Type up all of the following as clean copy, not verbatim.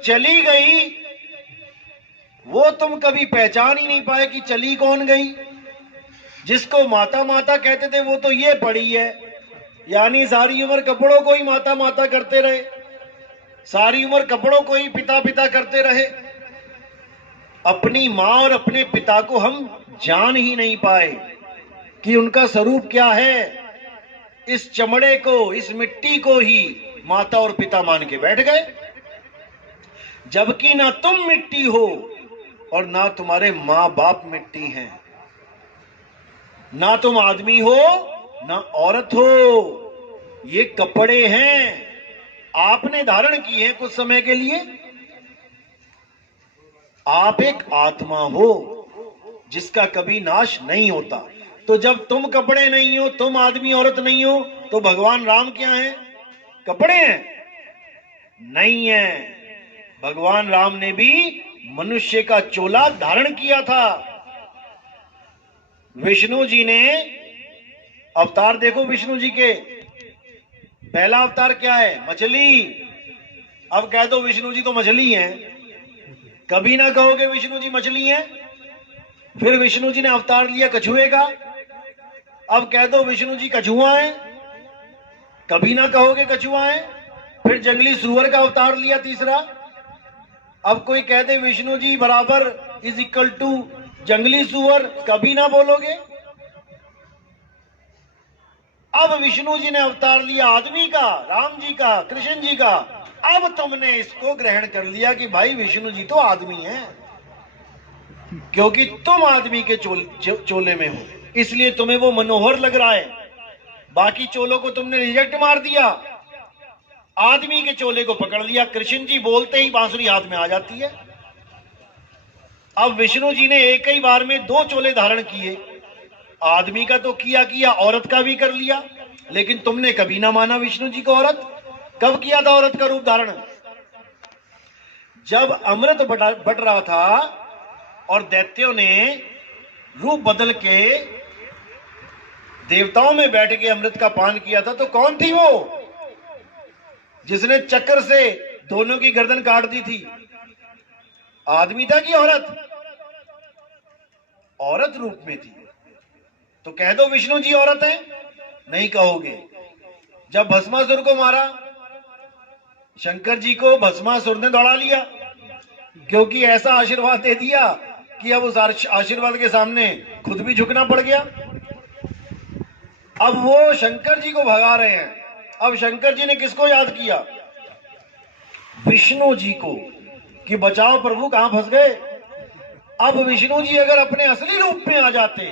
चली गई वो तुम कभी पहचान ही नहीं पाए कि चली कौन गई। जिसको माता माता कहते थे वो तो ये पड़ी है, यानी सारी उम्र कपड़ों को ही माता माता करते रहे, सारी उम्र कपड़ों को ही पिता पिता करते रहे। अपनी मां और अपने पिता को हम जान ही नहीं पाए कि उनका स्वरूप क्या है। इस चमड़े को, इस मिट्टी को ही माता और पिता मान के बैठ गए, जबकि ना तुम मिट्टी हो और ना तुम्हारे मां बाप मिट्टी हैं। ना तुम आदमी हो ना औरत हो, ये कपड़े हैं, आपने धारण किए हैं कुछ समय के लिए। आप एक आत्मा हो जिसका कभी नाश नहीं होता। तो जब तुम कपड़े नहीं हो, तुम आदमी औरत नहीं हो, तो भगवान राम क्या हैं? कपड़े हैं? नहीं है। भगवान राम ने भी मनुष्य का चोला धारण किया था। विष्णु जी ने अवतार देखो, विष्णु जी के पहला अवतार क्या है? मछली। अब कह दो विष्णु जी तो मछली हैं, कभी ना कहोगे विष्णु जी मछली हैं। फिर विष्णु जी ने अवतार लिया कछुए का, अब कह दो विष्णु जी कछुआ है, कभी ना कहोगे कछुआ है। फिर जंगली सुअर का अवतार लिया तीसरा, अब कोई कह दे विष्णु जी बराबर इज इक्वल टू जंगली सुअर, कभी ना बोलोगे। अब विष्णु जी ने अवतार लिया आदमी का, राम जी का, कृष्ण जी का। अब तुमने इसको ग्रहण कर लिया कि भाई विष्णु जी तो आदमी हैं, क्योंकि तुम आदमी के चोले में हो, इसलिए तुम्हें वो मनोहर लग रहा है। बाकी चोलों को तुमने रिजेक्ट मार दिया, आदमी के चोले को पकड़ लिया। कृष्ण जी बोलते ही बांसुरी हाथ में आ जाती है। अब विष्णु जी ने एक ही बार में 2 चोले धारण किए, आदमी का तो किया, औरत का भी कर लिया। लेकिन तुमने कभी ना माना विष्णु जी को औरत। कब किया था औरत का रूप धारण? जब अमृत बट रहा था और दैत्यों ने रूप बदल के देवताओं में बैठ के अमृत का पान किया था। तो कौन थी वो जिसने चक्र से दोनों की गर्दन काट दी थी? आदमी था कि औरत? औरत रूप में थी। तो कह दो विष्णु जी औरत है, नहीं कहोगे। जब भस्मासुर को मारा, शंकर जी को भस्मासुर ने दौड़ा लिया, क्योंकि ऐसा आशीर्वाद दे दिया कि अब उस आशीर्वाद के सामने खुद भी झुकना पड़ गया। अब वो शंकर जी को भगा रहे हैं। अब शंकर जी ने किसको याद किया? विष्णु जी को, कि बचाओ प्रभु कहां फंस गए। अब विष्णु जी अगर अपने असली रूप में आ जाते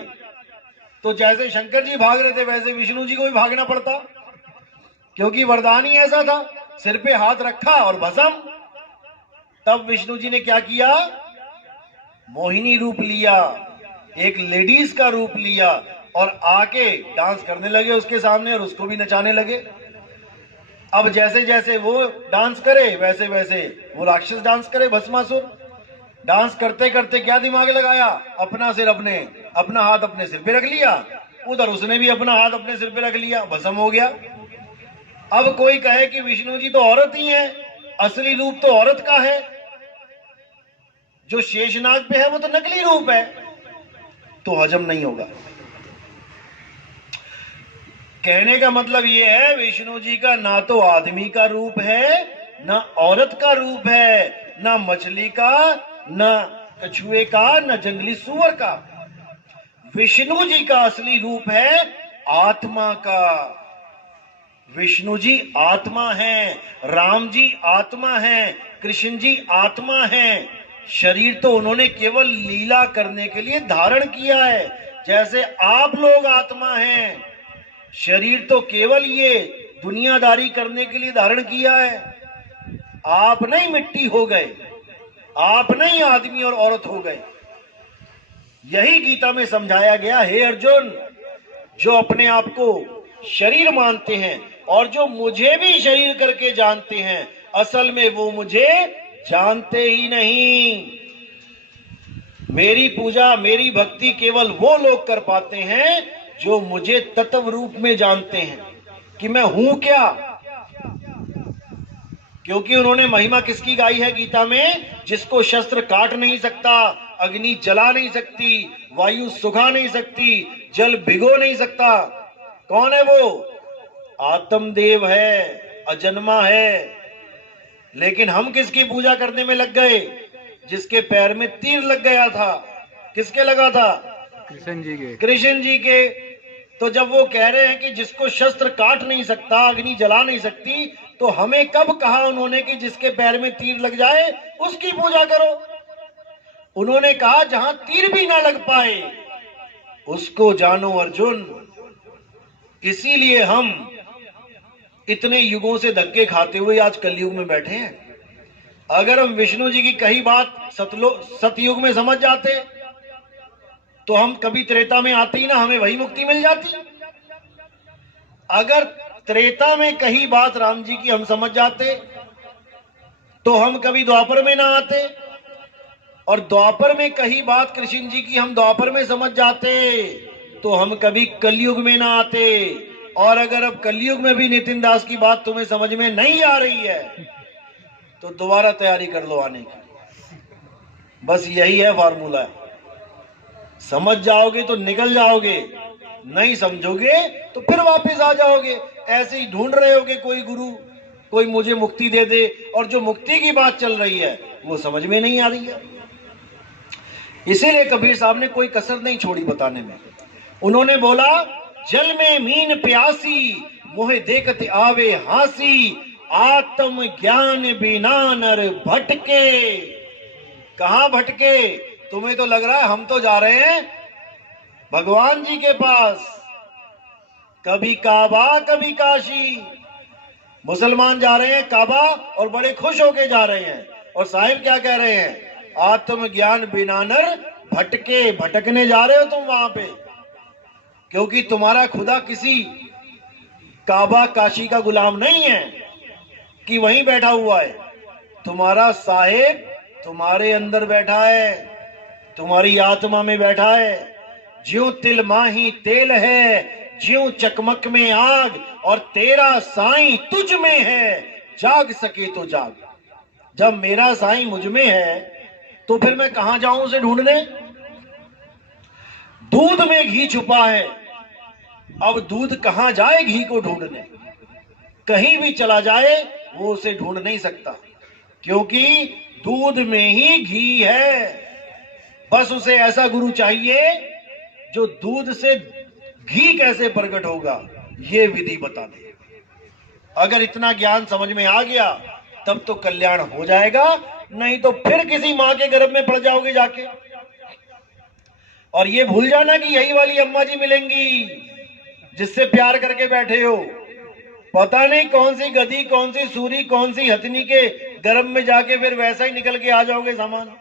तो जैसे शंकर जी भाग रहे थे वैसे विष्णु जी को भी भागना पड़ता, क्योंकि वरदान ही ऐसा था। सिर पे हाथ रखा और भस्म। तब विष्णु जी ने क्या किया? मोहिनी रूप लिया, एक लेडीज का रूप लिया और आके डांस करने लगे उसके सामने और उसको भी नचाने लगे। अब जैसे जैसे वो डांस करे वैसे वैसे वो राक्षस डांस करे, भस्मासुर। डांस करते करते क्या दिमाग लगाया? अपना हाथ अपने सिर पे रख लिया, उधर उसने भी अपना हाथ अपने सिर पे रख लिया, भस्म हो गया। अब कोई कहे कि विष्णु जी तो औरत ही है, असली रूप तो औरत का है, जो शेषनाग पे है वो तो नकली रूप है, तो हजम नहीं होगा। कहने का मतलब ये है विष्णु जी का ना तो आदमी का रूप है, ना औरत का रूप है, ना मछली का, ना कछुए का, ना जंगली सुअर का। विष्णु जी का असली रूप है आत्मा का। विष्णु जी आत्मा है, राम जी आत्मा है, कृष्ण जी आत्मा है। शरीर तो उन्होंने केवल लीला करने के लिए धारण किया है, जैसे आप लोग आत्मा हैं। शरीर तो केवल ये दुनियादारी करने के लिए धारण किया है। आप नहीं मिट्टी हो गए, आप नहीं आदमी और औरत हो गए। यही गीता में समझाया गया। हे अर्जुन, जो अपने आप को शरीर मानते हैं और जो मुझे भी शरीर करके जानते हैं, असल में वो मुझे जानते ही नहीं। मेरी पूजा, मेरी भक्ति केवल वो लोग कर पाते हैं जो मुझे तत्व रूप में जानते हैं कि मैं हूं क्या, क्योंकि उन्होंने महिमा किसकी गाई है गीता में? जिसको शस्त्र काट नहीं सकता, अग्नि जला नहीं सकती, वायु सुखा नहीं सकती, जल भिगो नहीं सकता। कौन है वो? आत्मदेव है, अजन्मा है। लेकिन हम किसकी पूजा करने में लग गए? जिसके पैर में तीर लग गया था। किसके लगा था? कृष्ण जी के। कृष्ण जी के। तो जब वो कह रहे हैं कि जिसको शस्त्र काट नहीं सकता, अग्नि जला नहीं सकती, तो हमें कब कहा उन्होंने कि जिसके पैर में तीर लग जाए उसकी पूजा करो? उन्होंने कहा जहां तीर भी ना लग पाए उसको जानो अर्जुन। इसीलिए हम इतने युगों से धक्के खाते हुए आज कलयुग में बैठे हैं। अगर हम विष्णु जी की कही बात सतयुग में समझ जाते तो हम कभी त्रेता में आते ही ना, हमें वही मुक्ति मिल जाती। अगर त्रेता में कही बात राम जी की हम समझ जाते तो हम कभी द्वापर में ना आते, और द्वापर में कही बात कृष्ण जी की हम द्वापर में समझ जाते तो हम कभी कलयुग में ना आते। और अगर अब कलयुग में भी नितिन दास की बात तुम्हें समझ में नहीं आ रही है तो दोबारा तैयारी कर लो आने की। बस यही है फॉर्मूला। समझ जाओगे तो निकल जाओगे, नहीं समझोगे तो फिर वापस आ जाओगे। ऐसे ही ढूंढ रहे होगे कोई गुरु, कोई मुझे मुक्ति दे दे, और जो मुक्ति की बात चल रही है वो समझ में नहीं आ रही है। इसीलिए कबीर साहब ने कोई कसर नहीं छोड़ी बताने में। उन्होंने बोला जल में मीन प्यासी, मोहे देखत आवे हासी, आत्म ज्ञान बिना नर भटके। कहां भटके? तुम्हें तो लग रहा है हम तो जा रहे हैं भगवान जी के पास। कभी काबा कभी काशी। मुसलमान जा रहे हैं काबा और बड़े खुश होके जा रहे हैं, और साहिब क्या कह रहे हैं? आत्म ज्ञान बिना नर भटके। भटकने जा रहे हो तुम वहां पे, क्योंकि तुम्हारा खुदा किसी काबा काशी का गुलाम नहीं है कि वहीं बैठा हुआ है। तुम्हारा साहिब तुम्हारे अंदर बैठा है, तुम्हारी आत्मा में बैठा है। ज्यों तिल माही तेल है, ज्यों चकमक में आग, और तेरा साईं तुझ में है, जाग सके तो जाग। जब मेरा साईं मुझ में है तो फिर मैं कहां जाऊं उसे ढूंढने? दूध में घी छुपा है, अब दूध कहां जाए घी को ढूंढने? कहीं भी चला जाए वो उसे ढूंढ नहीं सकता, क्योंकि दूध में ही घी है। बस उसे ऐसा गुरु चाहिए जो दूध से घी कैसे प्रकट होगा ये विधि बता दे। अगर इतना ज्ञान समझ में आ गया तब तो कल्याण हो जाएगा, नहीं तो फिर किसी मां के गर्भ में पड़ जाओगे जाके। और ये भूल जाना कि यही वाली अम्मा जी मिलेंगी जिससे प्यार करके बैठे हो। पता नहीं कौन सी गधी, कौन सी सूरी, कौन सी हथनी के गर्भ में जाके फिर वैसा ही निकल के आ जाओगे सामान।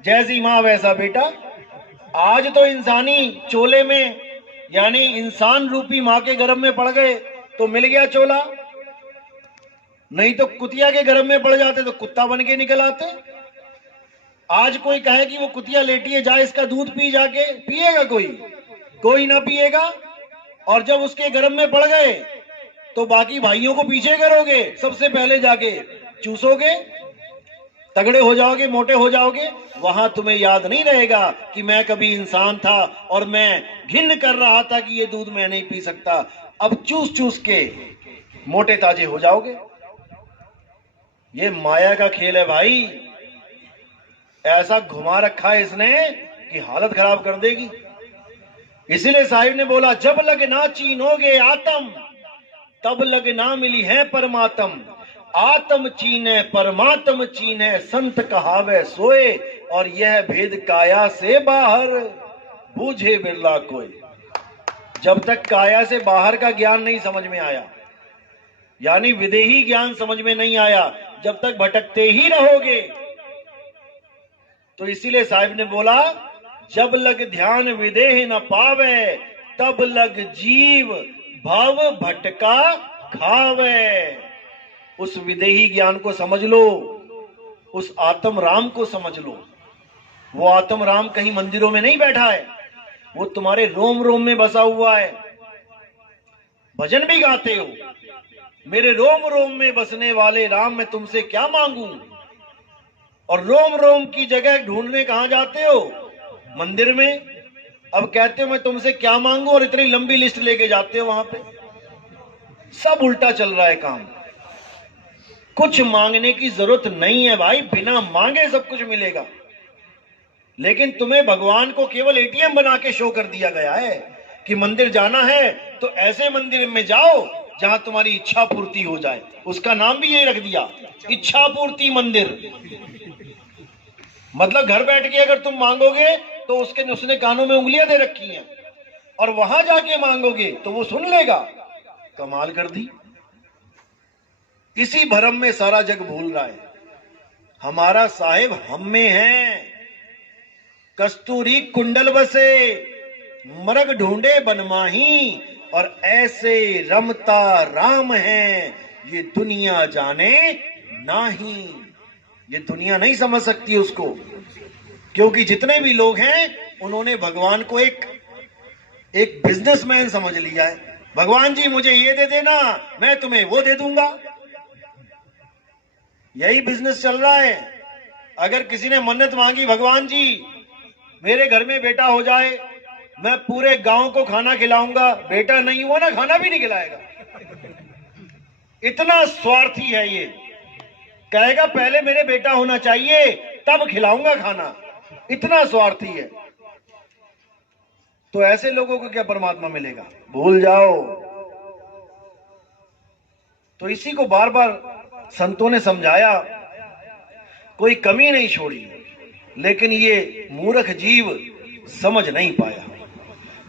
जैसी मां वैसा बेटा। आज तो इंसानी चोले में, यानी इंसान रूपी मां के गर्भ में पड़ गए तो मिल गया चोला, नहीं तो कुतिया के गर्भ में पड़ जाते तो कुत्ता बन के निकल आते। आज कोई कहे कि वो कुतिया लेटी है, जा इसका दूध पी, जाके पिएगा कोई? कोई ना पिएगा। और जब उसके गर्भ में पड़ गए तो बाकी भाइयों को पीछे करोगे, सबसे पहले जाके चूसोगे, तगड़े हो जाओगे, मोटे हो जाओगे। वहां तुम्हें याद नहीं रहेगा कि मैं कभी इंसान था और मैं घिन कर रहा था कि ये दूध मैं नहीं पी सकता। अब चूस चूस के मोटे ताजे हो जाओगे। ये माया का खेल है भाई, ऐसा घुमा रखा है इसने कि हालत खराब कर देगी। इसीलिए साहिब ने बोला जब लग ना चीनोगे आत्म, तब लग ना मिली है परमात्म। आत्म चीने परमात्म चीने, संत कहावे सोए, और यह भेद काया से बाहर बूझे बिरला कोई। जब तक काया से बाहर का ज्ञान नहीं समझ में आया, यानी विदेही ज्ञान समझ में नहीं आया, जब तक भटकते ही रहोगे। तो इसीलिए साहिब ने बोला जब लग ध्यान विदेह न पावे, तब लग जीव भव भटका खावे। उस विदेही ज्ञान को समझ लो, उस आत्म राम को समझ लो। वो आत्म राम कहीं मंदिरों में नहीं बैठा है, वो तुम्हारे रोम रोम में बसा हुआ है। भजन भी गाते हो, मेरे रोम रोम में बसने वाले राम, मैं तुमसे क्या मांगू? और रोम रोम की जगह ढूंढने कहां जाते हो? मंदिर में। अब कहते हो मैं तुमसे क्या मांगू, और इतनी लंबी लिस्ट लेके जाते हो वहां पे। सब उल्टा चल रहा है काम। कुछ मांगने की जरूरत नहीं है भाई, बिना मांगे सब कुछ मिलेगा। लेकिन तुम्हें भगवान को केवल एटीएम बना के शो कर दिया गया है कि मंदिर जाना है तो ऐसे मंदिर में जाओ जहां तुम्हारी इच्छा पूर्ति हो जाए। उसका नाम भी यही रख दिया, इच्छा पूर्ति मंदिर। मतलब घर बैठ के अगर तुम मांगोगे तो उसने कानों में उंगलियां दे रखी हैं, और वहां जाके मांगोगे तो वो सुन लेगा। कमाल कर दी। इसी भ्रम में सारा जग भूल रहा है। हमारा साहेब हम में है। कस्तूरी कुंडल बसे, मरग ढूंढे बनमाही, और ऐसे रमता राम है, ये दुनिया जाने नाही। ये दुनिया नहीं समझ सकती उसको, क्योंकि जितने भी लोग हैं उन्होंने भगवान को एक बिजनेसमैन समझ लिया है। भगवान जी मुझे ये दे देना, मैं तुम्हें वो दे दूंगा। यही बिजनेस चल रहा है। अगर किसी ने मन्नत मांगी, भगवान जी मेरे घर में बेटा हो जाए, मैं पूरे गांव को खाना खिलाऊंगा, बेटा नहीं हुआ ना, खाना भी नहीं खिलाएगा। इतना स्वार्थी है ये। कहेगा पहले मेरे बेटा होना चाहिए तब खिलाऊंगा खाना। इतना स्वार्थी है। तो ऐसे लोगों को क्या परमात्मा मिलेगा? भूल जाओ। तो इसी को बार बार संतों ने समझाया, कोई कमी नहीं छोड़ी, लेकिन ये मूर्ख जीव समझ नहीं पाया।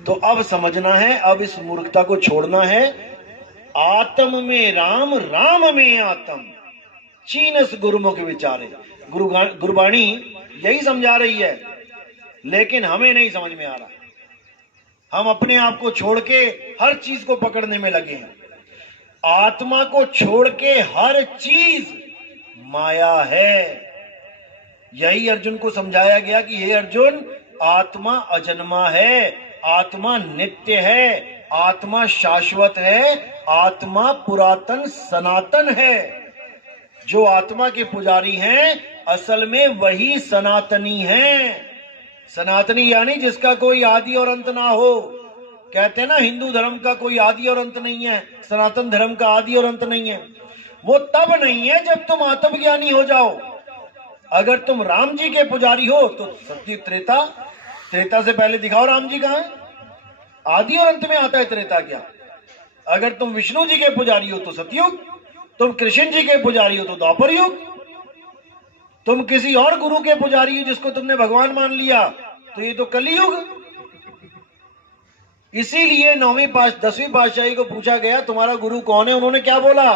तो अब समझना है, अब इस मूर्खता को छोड़ना है। आत्म में राम, राम में आत्म, चीनस गुरुमुख विचारे। गुरबाणी यही समझा रही है, लेकिन हमें नहीं समझ में आ रहा। हम अपने आप को छोड़ के हर चीज को पकड़ने में लगे हैं। आत्मा को छोड़ के हर चीज माया है। यही अर्जुन को समझाया गया कि हे अर्जुन, आत्मा अजन्मा है, आत्मा नित्य है, आत्मा शाश्वत है, आत्मा पुरातन सनातन है। जो आत्मा के पुजारी हैं असल में वही सनातनी हैं। सनातनी यानी जिसका कोई आदि और अंत ना हो। कहते हैं ना, हिंदू धर्म का कोई आदि और अंत नहीं है, सनातन धर्म का आदि और अंत नहीं है। वो तब नहीं है जब तुम आत्मज्ञानी हो जाओ। अगर तुम राम जी के पुजारी हो तो सत्युग त्रेता, त्रेता से पहले दिखाओ राम जी कहां है। आदि और अंत में आता है त्रेता क्या? अगर तुम विष्णु जी के पुजारी हो तो सतयुग, तुम कृष्ण जी के पुजारी हो तो द्वापर युग, तुम किसी और गुरु के पुजारी हो जिसको तुमने भगवान मान लिया तो ये तो कलियुग। इसीलिए 10वीं पातशाही को पूछा गया तुम्हारा गुरु कौन है? उन्होंने क्या बोला?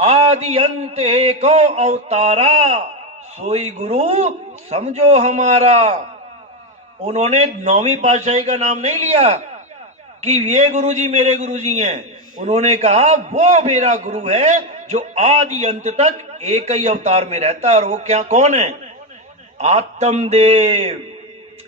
आदि अंत एको अवतारा, सोई गुरु समझो हमारा। उन्होंने 9वीं पातशाही का नाम नहीं लिया कि ये गुरुजी मेरे गुरुजी हैं। उन्होंने कहा वो मेरा गुरु है जो आदि अंत तक एक ही अवतार में रहता है। और वो क्या, कौन है? आत्मदेव।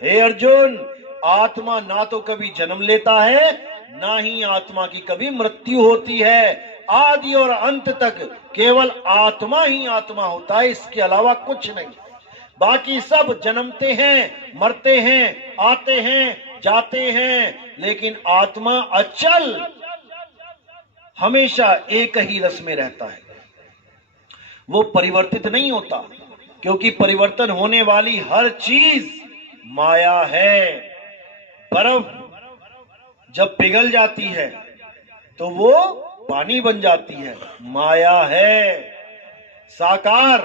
हे अर्जुन, आत्मा ना तो कभी जन्म लेता है, ना ही आत्मा की कभी मृत्यु होती है। आदि और अंत तक केवल आत्मा ही आत्मा होता है, इसके अलावा कुछ नहीं। बाकी सब जन्मते हैं, मरते हैं, आते हैं, जाते हैं, लेकिन आत्मा अचल हमेशा एक ही रस में रहता है। वो परिवर्तित नहीं होता, क्योंकि परिवर्तन होने वाली हर चीज माया है। बर्फ जब पिघल जाती है तो वो पानी बन जाती है, माया है। साकार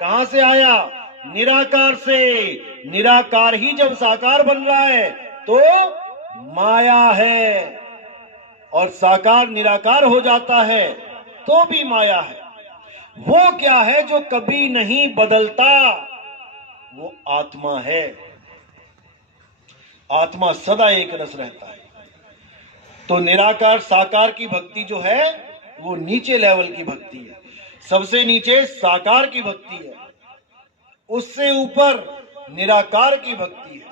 कहां से आया? निराकार से। निराकार ही जब साकार बन रहा है तो माया है, और साकार निराकार हो जाता है तो भी माया है। वो क्या है जो कभी नहीं बदलता? वो आत्मा है। आत्मा सदा एक रस रहता है। तो निराकार साकार की भक्ति जो है वो नीचे लेवल की भक्ति है। सबसे नीचे साकार की भक्ति है, उससे ऊपर निराकार की भक्ति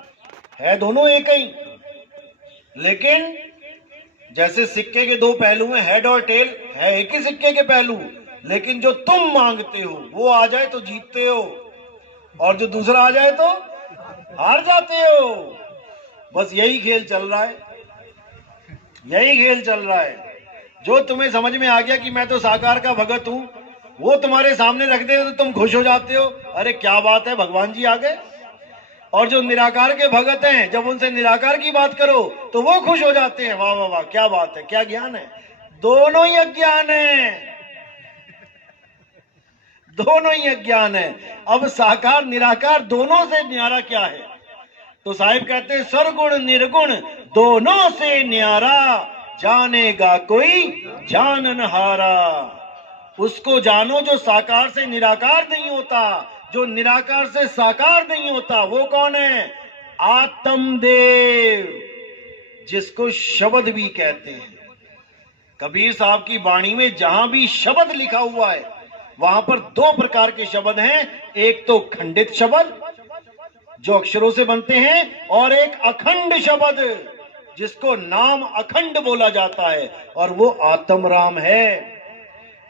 है दोनों एक ही। लेकिन जैसे सिक्के के दो पहलू हैं, हेड और टेल, है एक ही सिक्के के पहलू, लेकिन जो तुम मांगते हो वो आ जाए तो जीतते हो, और जो दूसरा आ जाए तो हार जाते हो। बस यही खेल चल रहा है, यही खेल चल रहा है। जो तुम्हें समझ में आ गया कि मैं तो साकार का भगत हूं, वो तुम्हारे सामने रख दे तो तुम खुश हो जाते हो, अरे क्या बात है भगवान जी आ गए। और जो निराकार के भगत हैं, जब उनसे निराकार की बात करो तो वो खुश हो जाते हैं, वाह वाह वाह क्या बात है, क्या ज्ञान है। दोनों ही अज्ञान है, दोनों ही अज्ञान है। अब साकार निराकार दोनों से न्यारा क्या है? तो साहिब कहते हैं सरगुण निर्गुण दोनों से न्यारा, जानेगा कोई जानन हारा। उसको जानो जो साकार से निराकार नहीं होता, जो निराकार से साकार नहीं होता। वो कौन है? आत्मदेव, जिसको शब्द भी कहते हैं। कबीर साहब की वाणी में जहां भी शब्द लिखा हुआ है वहां पर दो प्रकार के शब्द हैं, एक तो खंडित शब्द जो अक्षरों से बनते हैं, और एक अखंड शब्द जिसको नाम अखंड बोला जाता है, और वो आत्म राम है।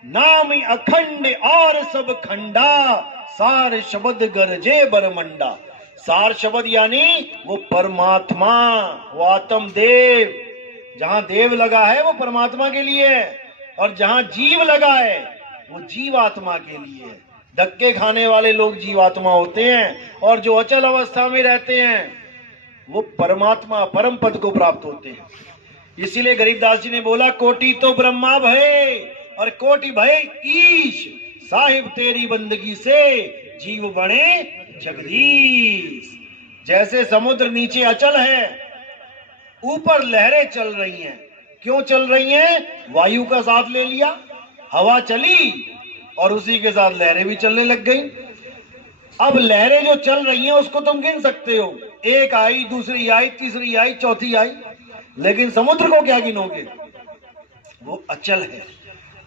नाम अखंड और सब खंडा, सार शब्द गरजे बरमंडा। सार शब्द यानी वो परमात्मा, वो आत्म देव। जहां देव लगा है वो परमात्मा के लिए है, और जहां जीव लगा है वो जीवात्मा के लिए है। धक्के खाने वाले लोग जीवात्मा होते हैं, और जो अचल अवस्था में रहते हैं वो परमात्मा परम पद को प्राप्त होते हैं। इसीलिए गरीबदास जी ने बोला, कोटि तो ब्रह्मा भय और कोटि भय ईश, साहिब तेरी बंदगी से जीव बने जगदीश। जैसे समुद्र नीचे अचल है, ऊपर लहरें चल रही हैं। क्यों चल रही हैं? वायु का साथ ले लिया, हवा चली और उसी के साथ लहरें भी चलने लग गई। अब लहरें जो चल रही हैं उसको तुम गिन सकते हो, एक आई, दूसरी आई, तीसरी आई, चौथी आई, लेकिन समुद्र को क्या गिनोगे? वो अचल है।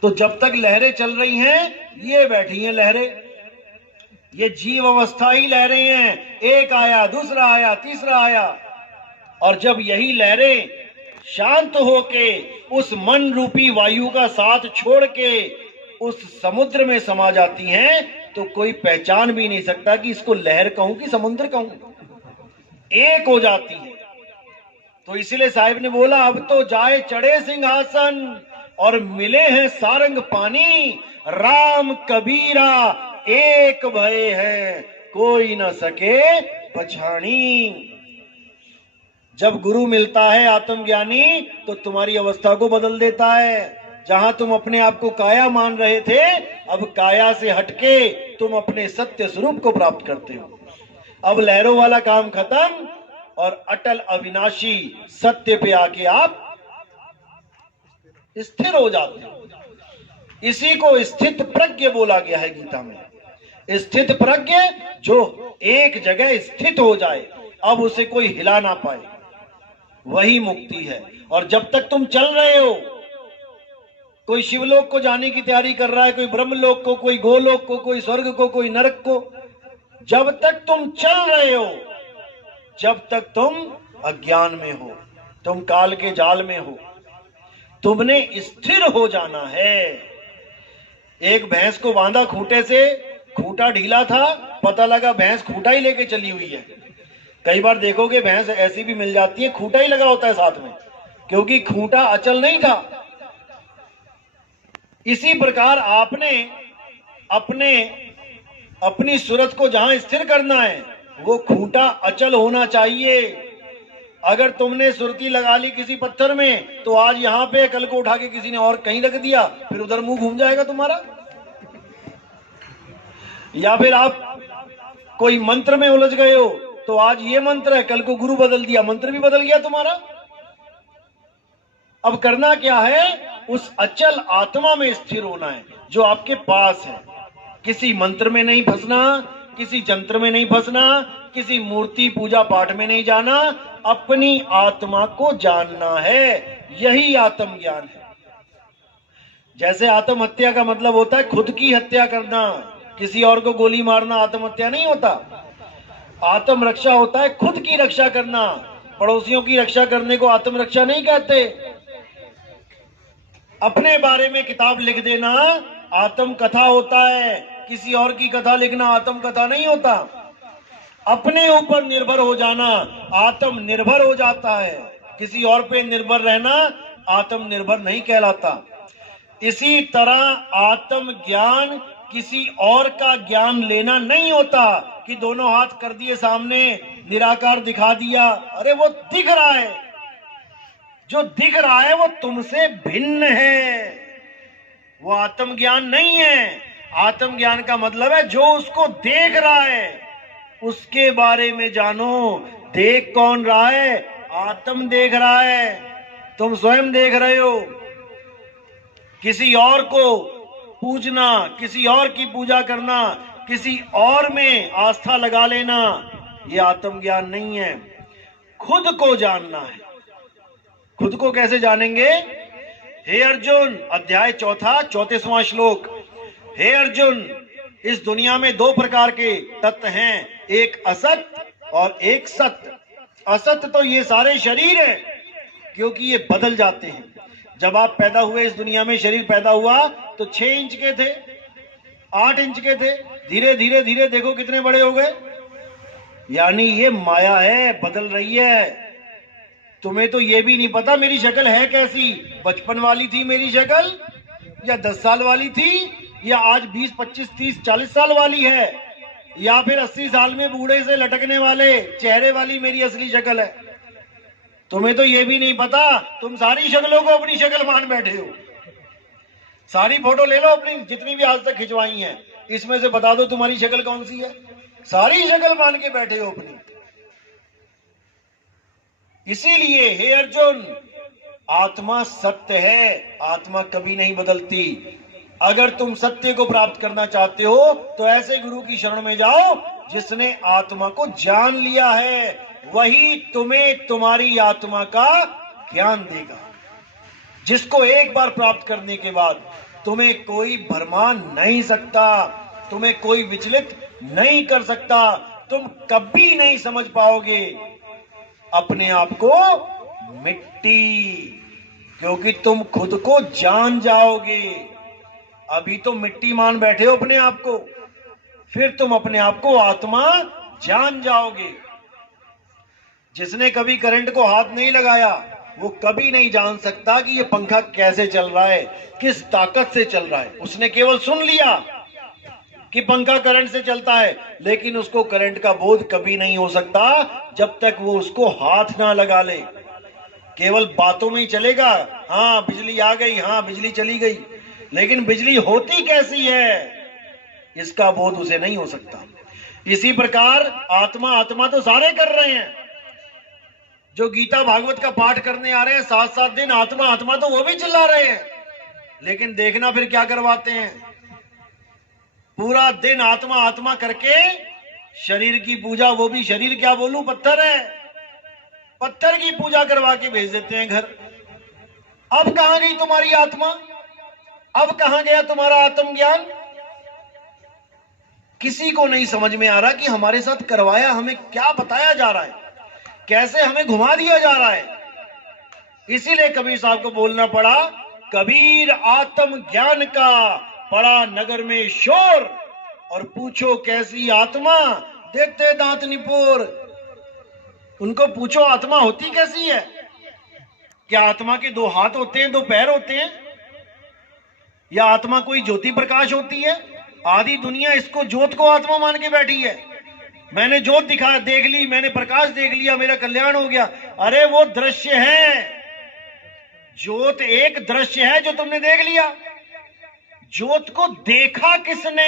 तो जब तक लहरें चल रही हैं, ये बैठी हैं लहरें, ये जीव अवस्था ही लहरें हैं। एक आया, दूसरा आया, तीसरा आया, और जब यही लहरें शांत होके उस मन रूपी वायु का साथ छोड़ के उस समुद्र में समा जाती हैं, तो कोई पहचान भी नहीं सकता कि इसको लहर कहूं कि समुद्र कहूं। एक हो जाती है। तो इसीलिए साहिब ने बोला, अब तो जाए चढ़े सिंहासन और मिले हैं सारंग पानी, राम कबीरा एक भय है, कोई न सके पछाणी। जब गुरु मिलता है आत्मज्ञानी तो तुम्हारी अवस्था को बदल देता है। जहां तुम अपने आप को काया मान रहे थे, अब काया से हटके तुम अपने सत्य स्वरूप को प्राप्त करते हो। अब लहरों वाला काम खत्म और अटल अविनाशी सत्य पे आके आप स्थिर हो जाते हो। इसी को स्थित प्रज्ञ बोला गया है गीता में। स्थित प्रज्ञ जो एक जगह स्थित हो जाए, अब उसे कोई हिला ना पाए, वही मुक्ति है। और जब तक तुम चल रहे हो, कोई शिवलोक को जाने की तैयारी कर रहा है, कोई ब्रह्मलोक को, कोई गोलोक को, कोई स्वर्ग को, कोई नरक को, जब तक तुम चल रहे हो, जब तक तुम अज्ञान में हो, तुम काल के जाल में हो, तुमने स्थिर हो जाना है। एक भैंस को बांधा खूंटे से, खूंटा ढीला था, पता लगा भैंस खूंटा ही लेके चली हुई है। कई बार देखोगे भैंस ऐसी भी मिल जाती है, खूंटा ही लगा होता है साथ में, क्योंकि खूंटा अचल नहीं था। इसी प्रकार आपने अपनी सूरत को जहां स्थिर करना है, वो खूंटा अचल होना चाहिए। अगर तुमने सुरती लगा ली किसी पत्थर में, तो आज यहां पे, कल को उठा के किसी ने और कहीं रख दिया, फिर उधर मुंह घूम जाएगा तुम्हारा। या फिर आप कोई मंत्र में उलझ गए हो, तो आज ये मंत्र है, कल को गुरु बदल दिया, मंत्र भी बदल गया तुम्हारा। अब करना क्या है? उस अचल आत्मा में स्थिर होना है जो आपके पास है। किसी मंत्र में नहीं फंसना, किसी जंत्र में नहीं फंसना, किसी मूर्ति पूजा पाठ में नहीं जाना, अपनी आत्मा को जानना है। यही आत्मज्ञान है। जैसे आत्महत्या का मतलब होता है खुद की हत्या करना, किसी और को गोली मारना आत्महत्या नहीं होता। आत्मरक्षा होता है खुद की रक्षा करना। पड़ोसियों की रक्षा करने को आत्मरक्षा नहीं कहते। अपने बारे में किताब लिख देना आत्म कथा होता है, किसी और की कथा लिखना आत्म कथा नहीं होता। अपने ऊपर निर्भर हो जाना आत्म निर्भर हो जाता है, किसी और पे निर्भर रहना आत्म निर्भर नहीं कहलाता। इसी तरह आत्म ज्ञान किसी और का ज्ञान लेना नहीं होता कि दोनों हाथ कर दिए सामने, निराकार दिखा दिया, अरे वो दिख रहा है, जो दिख रहा है वो तुमसे भिन्न है, वो आत्मज्ञान नहीं है। आत्मज्ञान का मतलब है जो उसको देख रहा है उसके बारे में जानो। देख कौन रहा है? आत्म देख रहा है, तुम स्वयं देख रहे हो। किसी और को पूजना, किसी और की पूजा करना, किसी और में आस्था लगा लेना, यह आत्मज्ञान नहीं है। खुद को जानना है। खुद को कैसे जानेंगे? हे अर्जुन, अध्याय 4 34वां श्लोक। हे अर्जुन, इस दुनिया में 2 प्रकार के तत्व हैं, एक असत और एक सत्य। असत तो ये सारे शरीर हैं, क्योंकि ये बदल जाते हैं। जब आप पैदा हुए इस दुनिया में, शरीर पैदा हुआ तो 6 इंच के थे, 8 इंच के थे, धीरे धीरे धीरे देखो कितने बड़े हो गए। यानी ये माया है, बदल रही है। तुम्हें तो ये भी नहीं पता मेरी शक्ल है कैसी, बचपन वाली थी मेरी शक्ल, या 10 साल वाली थी, या आज 20 25 30 40 साल वाली है, या फिर 80 साल में बूढ़े से लटकने वाले चेहरे वाली मेरी असली शक्ल है। तुम्हें तो ये भी नहीं पता, तुम सारी शक्लों को अपनी शक्ल मान बैठे हो। सारी फोटो ले लो अपनी, जितनी भी आज तक खिंचवाई हैं, इसमें से बता दो तुम्हारी शक्ल कौन सी है। सारी शक्ल मान के बैठे हो अपनी। इसीलिए हे अर्जुन, आत्मा सत्य है, आत्मा कभी नहीं बदलती। अगर तुम सत्य को प्राप्त करना चाहते हो तो ऐसे गुरु की शरण में जाओ जिसने आत्मा को जान लिया है, वही तुम्हें तुम्हारी आत्मा का ज्ञान देगा, जिसको एक बार प्राप्त करने के बाद तुम्हें कोई भरमा नहीं सकता, तुम्हें कोई विचलित नहीं कर सकता। तुम कभी नहीं समझ पाओगे अपने आप को मिट्टी, क्योंकि तुम खुद को जान जाओगे। अभी तो मिट्टी मान बैठे हो अपने आप को, फिर तुम अपने आप को आत्मा जान जाओगे। जिसने कभी करंट को हाथ नहीं लगाया वो कभी नहीं जान सकता कि ये पंखा कैसे चल रहा है, किस ताकत से चल रहा है। उसने केवल सुन लिया कि पंखा करंट से चलता है, लेकिन उसको करंट का बोध कभी नहीं हो सकता जब तक वो उसको हाथ ना लगा ले। केवल बातों में ही चलेगा, हाँ बिजली आ गई, हाँ बिजली चली गई, लेकिन बिजली होती कैसी है इसका बोध उसे नहीं हो सकता। इसी प्रकार आत्मा, आत्मा तो सारे कर रहे हैं, जो गीता भागवत का पाठ करने आ रहे हैं 7-7 दिन, आत्मा आत्मा तो वो भी चिल्ला रहे हैं, लेकिन देखना फिर क्या करवाते हैं। पूरा दिन आत्मा आत्मा करके शरीर की पूजा, वो भी शरीर क्या बोलूं, पत्थर है, पत्थर की पूजा करवा के भेज देते हैं घर। अब कहां गई तुम्हारी आत्मा? अब कहां गया तुम्हारा आत्मज्ञान? किसी को नहीं समझ में आ रहा कि हमारे साथ करवाया, हमें क्या बताया जा रहा है, कैसे हमें घुमा दिया जा रहा है। इसीलिए कबीर साहब को बोलना पड़ा, कबीर आत्म ज्ञान का पड़ा नगर में शोर, और पूछो कैसी आत्मा, देखते दांत निपोर। उनको पूछो आत्मा होती कैसी है? क्या आत्मा के 2 हाथ होते हैं, 2 पैर होते हैं, या आत्मा कोई ज्योति प्रकाश होती है? आधी दुनिया इसको, ज्योत को आत्मा मान के बैठी है। मैंने ज्योत दिखा देख ली, मैंने प्रकाश देख लिया, मेरा कल्याण हो गया। अरे वो दृश्य है, ज्योत एक दृश्य है जो तुमने देख लिया। ज्योत को देखा किसने,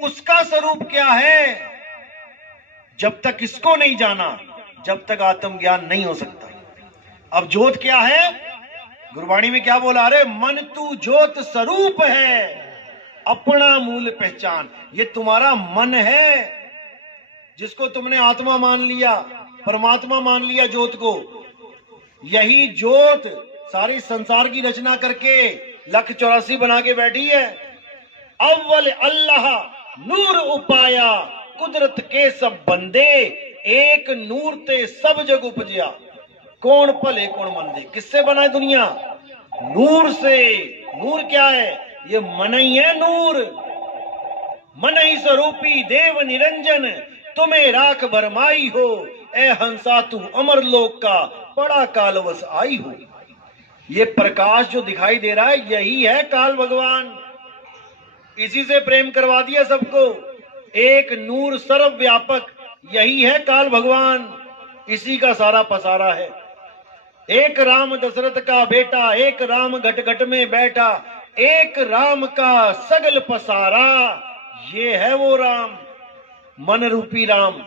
उसका स्वरूप क्या है? जब तक इसको नहीं जाना, जब तक आत्मज्ञान नहीं हो सकता। अब ज्योत क्या है? गुरबाणी में क्या बोला? अरे मन तू ज्योत स्वरूप है, अपना मूल पहचान। ये तुम्हारा मन है जिसको तुमने आत्मा मान लिया, परमात्मा मान लिया ज्योत को। यही ज्योत सारी संसार की रचना करके 184 बना के बैठी है। अव्वल अल्लाह नूर उपाया, कुदरत के सब बंदे, एक नूर ते सब जग उपजया। कौन भले कौन मंदे। किससे बना है दुनिया? नूर से। नूर क्या है? ये मन ही है नूर। मन ही स्वरूपी देव निरंजन, तुम्हें राख भरमाई हो। ए हंसा तू अमर लोक का, बड़ा कालवश आई हो। ये प्रकाश जो दिखाई दे रहा है यही है काल भगवान। इसी से प्रेम करवा दिया सबको। एक नूर सर्वव्यापक, यही है काल भगवान। इसी का सारा पसारा है। एक राम दशरथ का बेटा, एक राम घट घट में बैठा, एक राम का सगल पसारा। ये है वो राम, मन रूपी राम।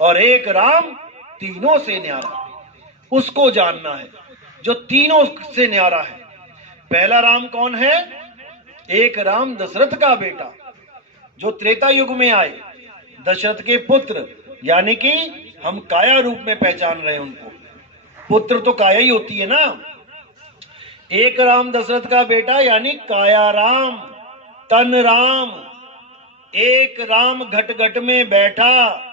और एक राम तीनों से न्यारा, उसको जानना है जो तीनों से न्यारा है। पहला राम कौन है? एक राम दशरथ का बेटा, जो त्रेता युग में आए, दशरथ के पुत्र, यानी कि हम काया रूप में पहचान रहे हैं उनको। पुत्र तो काया ही होती है ना। एक राम दशरथ का बेटा यानी काया राम, तन राम। एक राम घट घट में बैठा।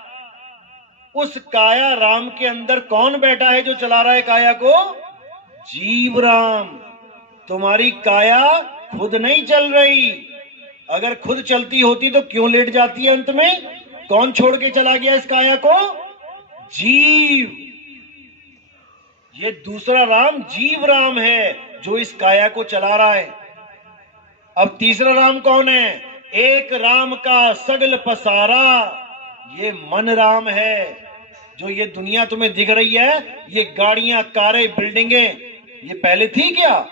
उस काया राम के अंदर कौन बैठा है जो चला रहा है काया को? जीव राम। तुम्हारी काया खुद नहीं चल रही। अगर खुद चलती होती तो क्यों लेट जाती है अंत में? कौन छोड़ के चला गया इस काया को? जीव। ये दूसरा राम जीव राम है जो इस काया को चला रहा है। अब तीसरा राम कौन है? एक राम का सगल पसारा। ये मन राम है। जो ये दुनिया तुम्हें दिख रही है, ये गाड़ियां, कारें, बिल्डिंगें, ये पहले थी क्या?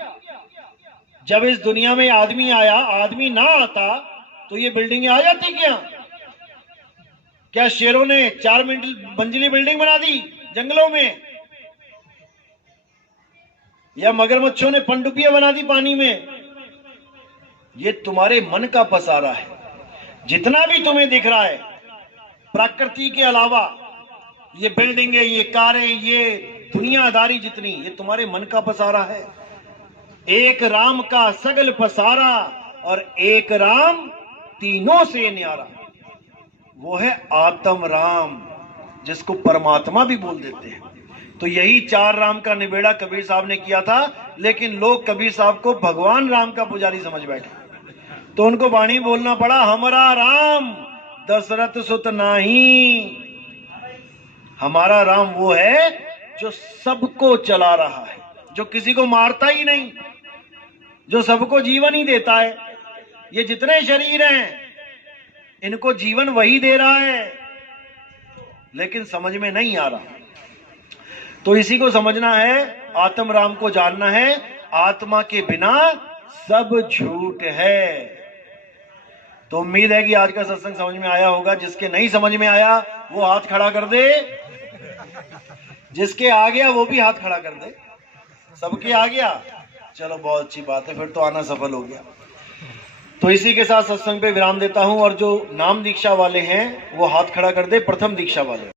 जब इस दुनिया में आदमी आया, आदमी ना आता तो ये बिल्डिंगें आ जाती क्या? क्या शेरों ने 4 मंजिली बिल्डिंग बना दी जंगलों में? या मगरमच्छों ने पनडुब्बियां बना दी पानी में? ये तुम्हारे मन का पसारा है। जितना भी तुम्हें दिख रहा है प्रकृति के अलावा, ये बिल्डिंगें, ये कारें, ये दुनियादारी जितनी, ये तुम्हारे मन का पसारा है। एक राम का सगल पसारा और एक राम तीनों से न्यारा, वो है आत्म राम, जिसको परमात्मा भी बोल देते हैं। तो यही 4 राम का निबेड़ा कबीर साहब ने किया था। लेकिन लोग कबीर साहब को भगवान राम का पुजारी समझ बैठे, तो उनको वाणी बोलना पड़ा, हमारा राम दशरथ सुत नाही। हमारा राम वो है जो सबको चला रहा है, जो किसी को मारता ही नहीं, जो सबको जीवन ही देता है। ये जितने शरीर हैं इनको जीवन वही दे रहा है, लेकिन समझ में नहीं आ रहा। तो इसी को समझना है, आत्म राम को जानना है। आत्मा के बिना सब झूठ है। तो उम्मीद है कि आज का सत्संग समझ में आया होगा। जिसके नहीं समझ में आया वो हाथ खड़ा कर दे, जिसके आ गया वो भी हाथ खड़ा कर दे। सबके आ गया, चलो बहुत अच्छी बात है, फिर तो आना सफल हो गया। तो इसी के साथ सत्संग पे विराम देता हूं। और जो नाम दीक्षा वाले हैं वो हाथ खड़ा कर दे, प्रथम दीक्षा वाले।